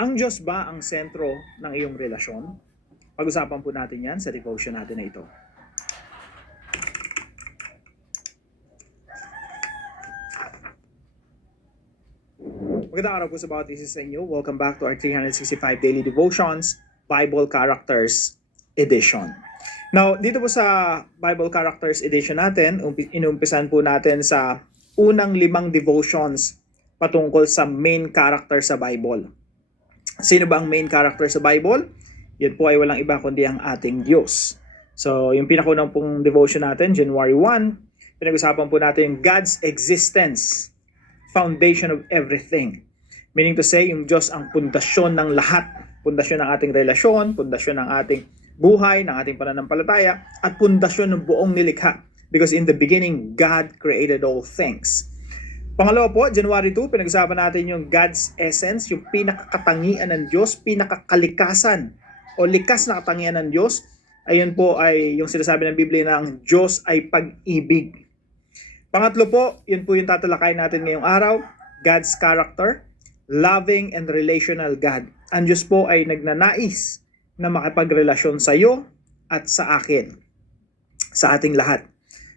Ang Diyos ba ang sentro ng iyong relasyon? Pag-usapan po natin yan sa devotion natin na ito. Magandang araw po sa bawat isa sa inyo. Welcome back to our 365 Daily Devotions, Bible Characters Edition. Now, dito po sa Bible Characters Edition natin, inumpisan po natin sa unang 5 devotions patungkol sa main character sa Bible. Sino ba ang main character sa Bible? Yan po ay walang iba kundi ang ating Diyos. So, yung pinakunang pong devotion natin, January 1, pinag-usapan po natin yung God's existence, foundation of everything. Meaning to say, yung Diyos ang pundasyon ng lahat. Pundasyon ng ating relasyon, pundasyon ng ating buhay, ng ating pananampalataya, at pundasyon ng buong nilikha. Because in the beginning, God created all things. Pangalawa po, January 2, pinag-usapan natin yung God's essence, yung pinakakatangian ng Diyos, pinakakalikasan o likas na katangian ng Diyos. Ayun po ay yung sinasabi ng Biblia na ang Diyos ay pag-ibig. Pangatlo po, yun po yung tatalakayin natin ngayong araw, God's character, loving and relational God. Ang Diyos po ay nagnanais na makipagrelasyon sa iyo at sa akin, sa ating lahat.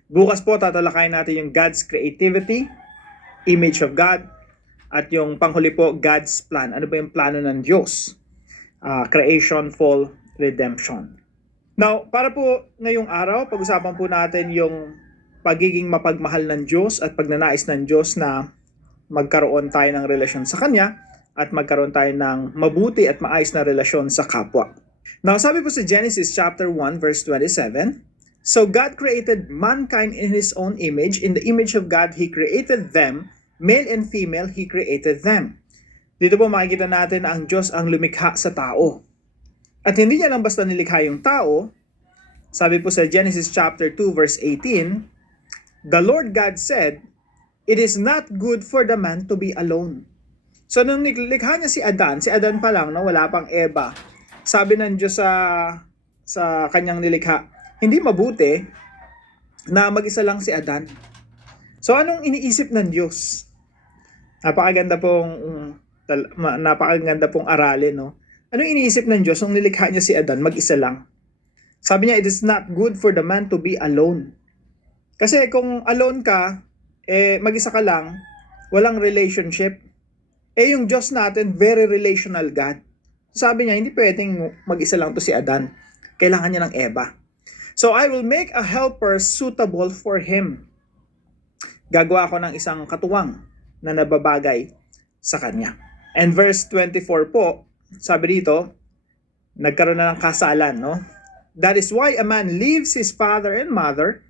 Bukas po tatalakayin natin yung God's creativity, image of God, at yung panghuli po, God's plan. Ano ba yung plano ng Diyos? Creation, fall, redemption. Now, para po ngayong araw, pag-usapan po natin yung pagiging mapagmahal ng Diyos at pagnanais ng Diyos na magkaroon tayo ng relasyon sa Kanya at magkaroon tayo ng mabuti at maayos na relasyon sa kapwa. Now, sabi po sa Genesis chapter 1 verse 27, "So God created mankind in His own image. In the image of God, He created them. Male and female, He created them." Dito po makikita natin na ang Diyos ang lumikha sa tao. At hindi niya lang basta nilikha yung tao. Sabi po sa Genesis chapter 2 verse 18, "The Lord God said, it is not good for the man to be alone." So nung nilikha niya si Adan pa lang, no, wala pang Eva, sabi ng Diyos sa kanyang nilikha, hindi mabuti na mag-isa lang si Adan. So anong iniisip ng Diyos? Napakaganda pong aralin, no? Anong iniisip ng Diyos nung nilikha niya si Adan, mag-isa lang? Sabi niya, it is not good for the man to be alone. Kasi kung alone ka, mag-isa ka lang, walang relationship. Yung Diyos natin, very relational God. Sabi niya, hindi pwedeng mag-isa lang to si Adan. Kailangan niya ng Eva. "So I will make a helper suitable for him." Gagawa ko ng isang katuwang na nababagay sa kanya. And verse 24 po, sabi dito, nagkaroon na ng kasalan, no? "That is why a man leaves his father and mother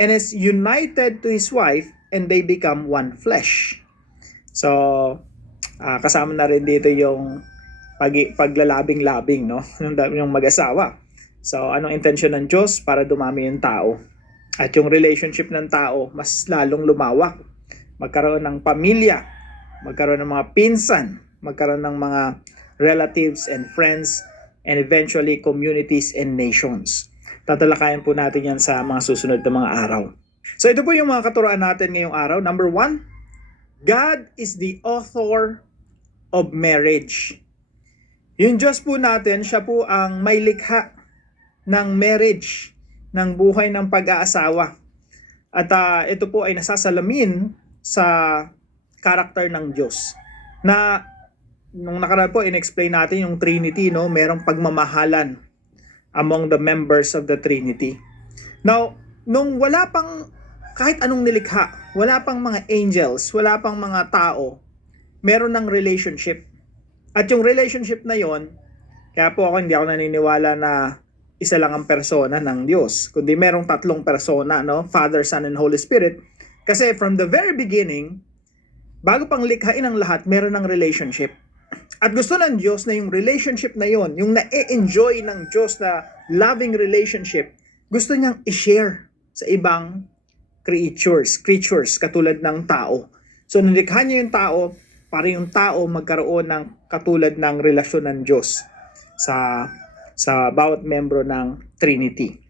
and is united to his wife, and they become one flesh." So, kasama na rin dito yung paglalabing-labing, no? Yung mag-asawa. So, anong intensyon ng Diyos? Para dumami yung tao. At yung relationship ng tao, mas lalong lumawak. Magkaroon ng pamilya, magkaroon ng mga pinsan, magkaroon ng mga relatives and friends, and eventually communities and nations. Tatalakayan po natin yan sa mga susunod na mga araw. So ito po yung mga katuroan natin ngayong araw. Number 1, God is the author of marriage. Yung Diyos po natin, siya po ang may likha ng marriage, ng buhay ng pag-aasawa. At ito po ay nasasalamin sa character ng Diyos. Na nung nakaraan po, in-explain natin yung Trinity, no? Merong pagmamahalan among the members of the Trinity. Now, nung wala pang kahit anong nilikha, wala pang mga angels, wala pang mga tao, meron ng relationship. At yung relationship na yon, kaya po hindi ako naniniwala na isa lang ang persona ng Diyos, kundi merong 3 persona, no? Father, Son, and Holy Spirit. Kasi from the very beginning, bago pang likhain ang lahat, meron ng relationship. At gusto ng Diyos na yung relationship na yon, yung na-enjoy ng Diyos na loving relationship, gusto niyang i-share sa ibang creatures katulad ng tao. So nilikha niya yung tao para yung tao magkaroon ng katulad ng relasyon ng Diyos sa bawat membro ng Trinity,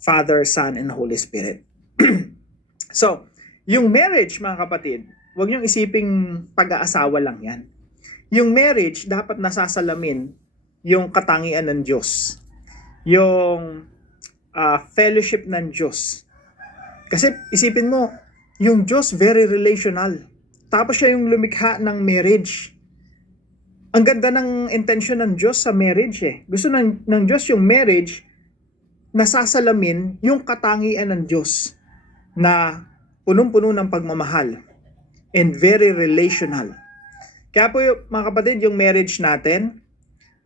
Father, Son, and Holy Spirit. So, yung marriage, mga kapatid, huwag niyong isiping pag-aasawa lang yan. Yung marriage, dapat nasasalamin yung katangian ng Diyos. Yung fellowship ng Diyos. Kasi isipin mo, yung Diyos very relational. Tapos siya yung lumikha ng marriage. Ang ganda ng intention ng Diyos sa marriage eh. Gusto ng Diyos yung marriage nasasalamin yung katangian ng Diyos na punong-puno ng pagmamahal and very relational. Kaya po mga kapatid, yung marriage natin,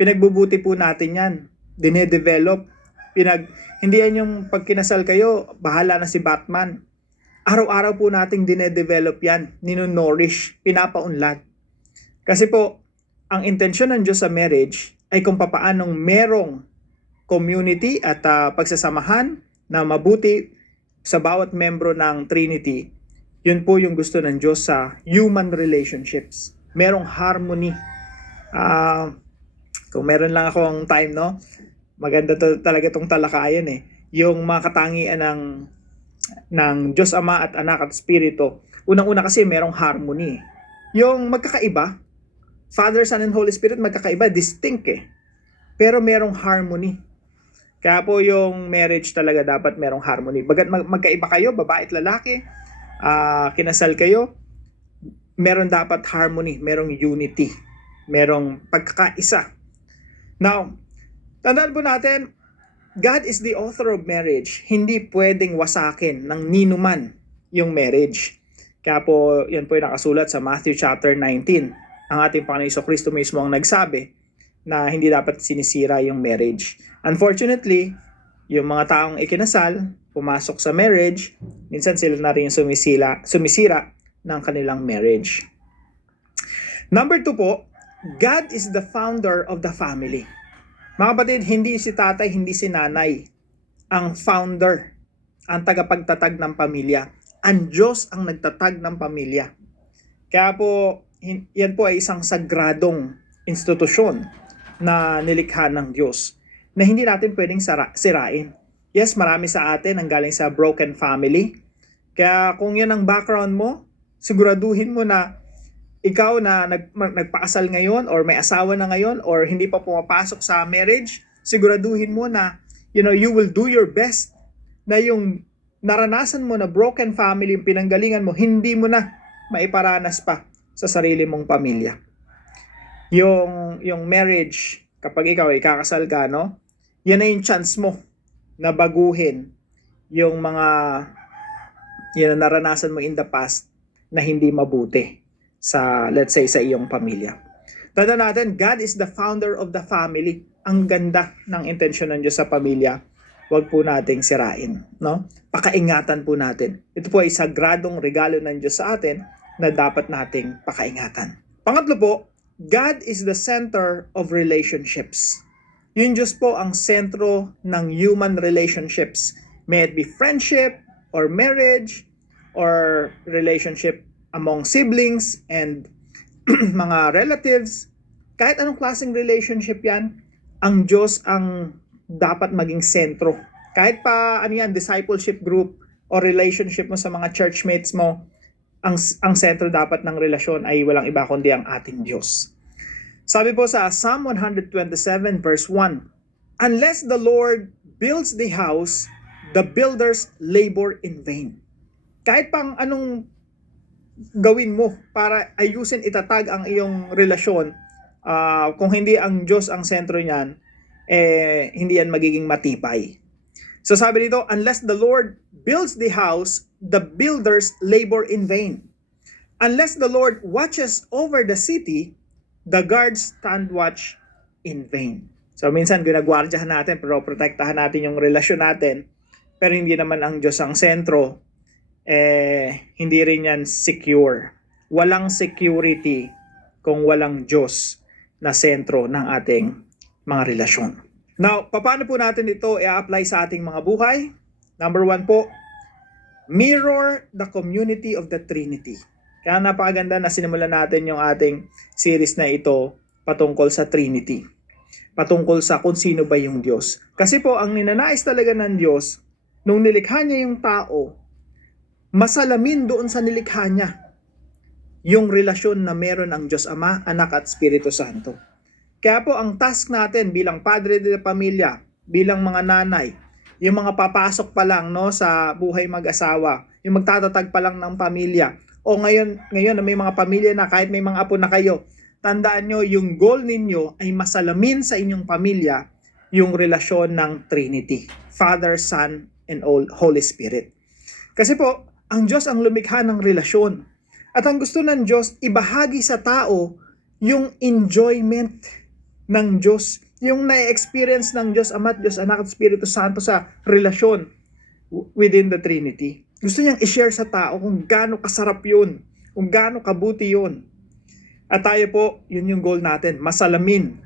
pinagbubuti po natin yan. Dinedevelop. Hindi yan yung pag kinasal kayo, bahala na si Batman. Araw-araw po nating dinedevelop yan. Ninonorish, pinapaunlad. Kasi po, ang intensyon ng Diyos sa marriage ay kung papaanong merong community at pagsasamahan na mabuti sa bawat membro ng Trinity. Yun po yung gusto ng Diyos sa human relationships. Merong harmony. Kung meron lang akong time, no? Maganda talaga tong talakayan eh. Yung mga katangian ng Diyos Ama at Anak at Espiritu. Unang-una kasi merong harmony. Yung magkakaiba, Father, Son, and Holy Spirit, magkakaiba, distinct eh. Pero merong harmony. Kaya po yung marriage talaga dapat merong harmony. Bagat magkaiba kayo, babae at lalaki, kinasal kayo, meron dapat harmony, merong unity, merong pagkakaisa. Now, tandaan po natin, God is the author of marriage. Hindi pwedeng wasakin ng ninuman yung marriage. Kaya po, yan po yung nakasulat sa Matthew chapter 19. Ang ating Panginoon Jesucristo mismo ang nagsabi na hindi dapat sinisira yung marriage. Unfortunately, yung mga taong ikinasal, pumasok sa marriage, minsan sila na rin sumisira ng kanilang marriage. Number 2 po, God is the founder of the family. Mga kapatid, hindi si tatay, hindi si nanay ang founder, ang tagapagtatag ng pamilya. Ang Diyos ang nagtatag ng pamilya. Kaya po, yan po ay isang sagradong institusyon na nilikha ng Diyos na hindi natin pwedeng sirain. Yes, marami sa atin ang galing sa broken family. Kaya kung yan ang background mo, siguraduhin mo na ikaw na nagpakasal ngayon or may asawa na ngayon or hindi pa pumapasok sa marriage, siguraduhin mo na you will do your best na yung naranasan mo na broken family, yung pinanggalingan mo, hindi mo na maiparanas pa sa sarili mong pamilya. Yung marriage, kapag ikaw ay kakasal ka, no? Yan na yung chance mo na baguhin yung mga naranasan mo in the past na hindi mabuti sa, let's say, sa iyong pamilya. Tandaan natin, God is the founder of the family. Ang ganda ng intensyon ng Diyos sa pamilya. Huwag po nating sirain, no? Pakaingatan po natin. Ito po ay sagradong regalo ng Diyos sa atin na dapat nating pakaingatan. Pangatlo po, God is the center of relationships. Yung Diyos po ang sentro ng human relationships. May it be friendship or marriage or relationship among siblings and mga relatives. Kahit anong klaseng relationship yan, ang Diyos ang dapat maging sentro. Kahit pa discipleship group or relationship mo sa mga churchmates mo, ang sentro dapat ng relasyon ay walang iba kundi ang ating Diyos. Sabi po sa Psalm 127 verse 1, "Unless the Lord builds the house, the builders labor in vain." Kahit pang anong gawin mo para ayusin, itatag ang iyong relasyon, kung hindi ang Diyos ang sentro niyan, hindi yan magiging matibay. So sabi dito, unless the Lord builds the house, the builders labor in vain. Unless the Lord watches over the city, the guards stand watch in vain. So minsan ginagwardyahan natin, pero protektahan natin yung relasyon natin, pero hindi naman ang Diyos ang sentro, hindi rin yan secure. Walang security kung walang Diyos na sentro ng ating mga relasyon. Now, paano po natin ito i-apply sa ating mga buhay? Number 1 po, mirror the community of the Trinity. Kaya napakaganda na sinimulan natin yung ating series na ito patungkol sa Trinity. Patungkol sa kung sino ba yung Diyos. Kasi po, ang ninanais talaga ng Diyos, nung nilikha niya yung tao, masalamin doon sa nilikha niya. yung relasyon na meron ang Diyos Ama, Anak at Espiritu Santo. Kaya po ang task natin bilang padre de pamilya, bilang mga nanay, yung mga papasok pa lang no sa buhay mag-asawa, yung magtatatag pa lang ng pamilya, o ngayon na may mga pamilya na kahit may mga apo na kayo, tandaan nyo yung goal ninyo ay masalamin sa inyong pamilya yung relasyon ng Trinity, Father, Son, and Holy Spirit. Kasi po, ang Diyos ang lumikha ng relasyon. At ang gusto ng Diyos, ibahagi sa tao yung enjoyment ng Diyos, yung na-experience ng Diyos Ama, Diyos Anak at Espiritu Santo sa relasyon within the Trinity. Gusto niyang i-share sa tao kung gaano kasarap yun, kung gaano kabuti yun. At tayo po, yun yung goal natin, masalamin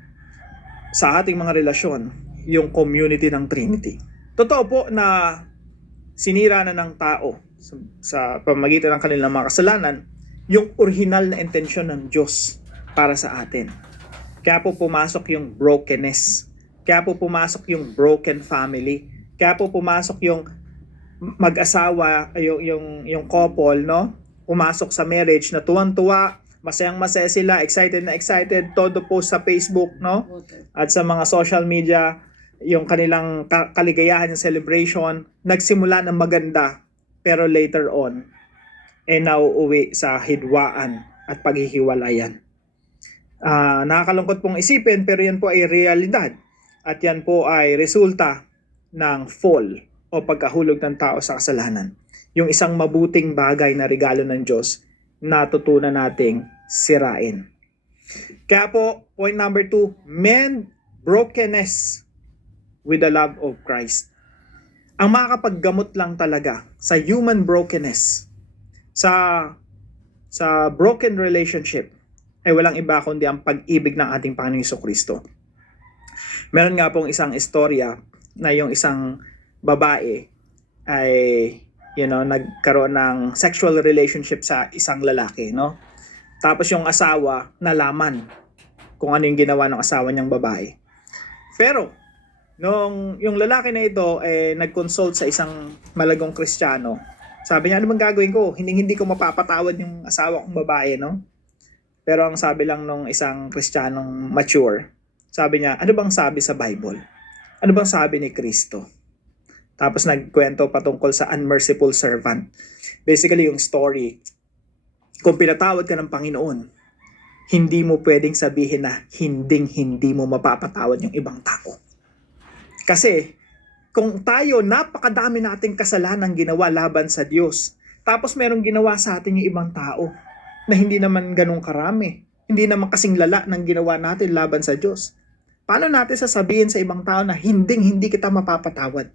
sa ating mga relasyon yung community ng Trinity. Totoo po na sinira na ng tao sa pamamagitan ng kanilang mga kasalanan yung original na intensyon ng Diyos para sa atin. Kaya po pumasok yung brokenness. Kaya po pumasok yung broken family. Kaya po pumasok yung mag-asawa, yung couple, no? Pumasok sa marriage na tuwang-tuwa, masayang-masaya sila, excited na excited, todo post sa Facebook, no? At sa mga social media, yung kanilang kaligayahan, yung celebration, nagsimula ng maganda, pero later on, nauuwi sa hidwaan at paghihiwalayan. Nakakalungkot pong isipin, pero yan po ay realidad. At yan po ay resulta ng fall o pagkahulog ng tao sa kasalanan. Yung isang mabuting bagay na regalo ng Diyos, natutunan nating sirain. Kaya po, point number 2, mend brokenness with the love of Christ. Ang makakapaggamot lang talaga sa human brokenness, sa broken relationship, ay walang iba kundi ang pag-ibig ng ating Panginoong Jesucristo. Meron nga pong isang istorya na yung isang babae ay nagkaroon ng sexual relationship sa isang lalaki, no? Tapos yung asawa nalaman kung ano yung ginawa ng asawa niyang babae. Pero yung lalaki na ito nag-consult sa isang malagong Kristiyano. Sabi niya, ano bang gagawin ko? Hindi ko mapapatawad yung asawa kong babae, no? Pero ang sabi lang nung isang Kristiyanong mature, sabi niya, ano bang sabi sa Bible? Ano bang sabi ni Kristo? Tapos nagkwento patungkol sa unmerciful servant. Basically, yung story, kung pinatawad ka ng Panginoon, hindi mo pwedeng sabihin na hindi mo mapapatawad yung ibang tao. Kasi, kung tayo, napakadami nating kasalanan ginawa laban sa Diyos, tapos merong ginawa sa atin yung ibang tao na hindi naman ganun karami, hindi naman kasing lala ng ginawa natin laban sa Diyos. Paano natin sasabihin sa ibang tao na hindi kita mapapatawad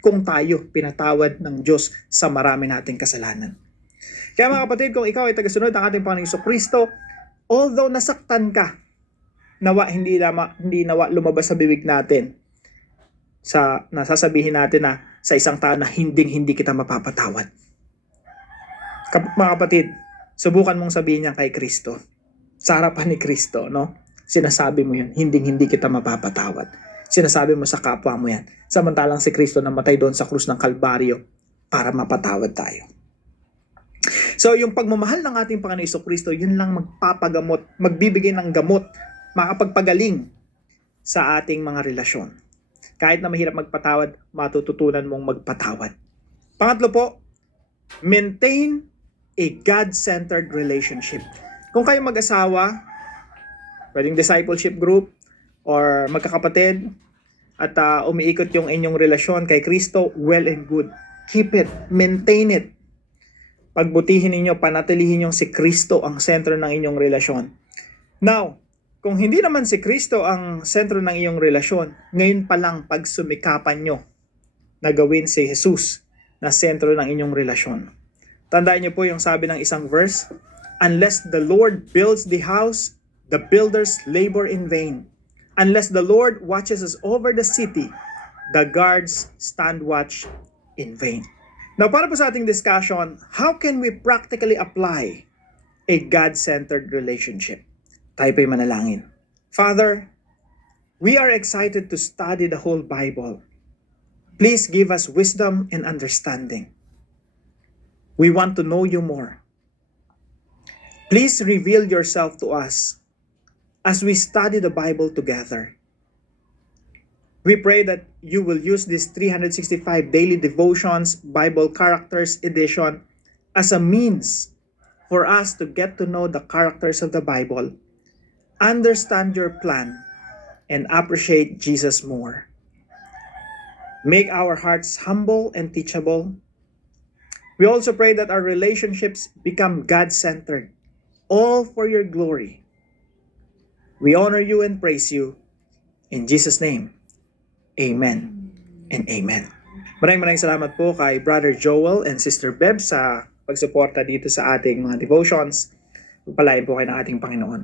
kung tayo pinatawad ng Diyos sa marami nating kasalanan? Kaya mga kapatid, kung ikaw ay tagasunod ng ating Panginoong Jesucristo, although nasaktan ka, hindi nawa lumabas sa bibig natin sa nasasabihin natin na sa isang tao na hindi kita mapapatawad. Mga kapatid, subukan mong sabihin niya kay Kristo. Sa harapan ni Kristo, no? Sinasabi mo yun, hindi kita mapapatawad. Sinasabi mo sa kapwa mo yan. Samantalang si Kristo namatay doon sa krus ng Kalbaryo para mapatawad tayo. So, yung pagmamahal ng ating Panginoon Jesucristo, yun lang magpapagamot, magbibigay ng gamot, makapagpagaling sa ating mga relasyon. Kahit na mahirap magpatawad, matututunan mong magpatawad. Pangatlo po, maintain a God-centered relationship. Kung kayo mag-asawa, pwedeng discipleship group, or magkakapatid, at umiikot yung inyong relasyon kay Kristo, well and good. Keep it, maintain it. Pagbutihin ninyo, panatilihin yung si Kristo ang sentro ng inyong relasyon. Now, kung hindi naman si Kristo ang sentro ng iyong relasyon, ngayon pa lang pagsumikapan nyo na gawin si Jesus na sentro ng inyong relasyon. Tandaan niyo po yung sabi ng isang verse, unless the Lord builds the house, the builders labor in vain. Unless the Lord watches us over the city, the guards stand watch in vain. Now, para po sa ating discussion, how can we practically apply a God-centered relationship? Tayo po'y manalangin. Father, we are excited to study the whole Bible. Please give us wisdom and understanding. We want to know you more. Please reveal yourself to us as we study the Bible together. We pray that you will use this 365 Daily Devotions Bible Characters Edition as a means for us to get to know the characters of the Bible, understand your plan, and appreciate Jesus more. Make our hearts humble and teachable. We also pray that our relationships become God-centered, all for your glory. We honor you and praise you. In Jesus' name, Amen and Amen. Maraming salamat po kay Brother Joel and Sister Beb sa pagsuporta dito sa ating mga devotions. Pagpalain po kayo ng ating Panginoon.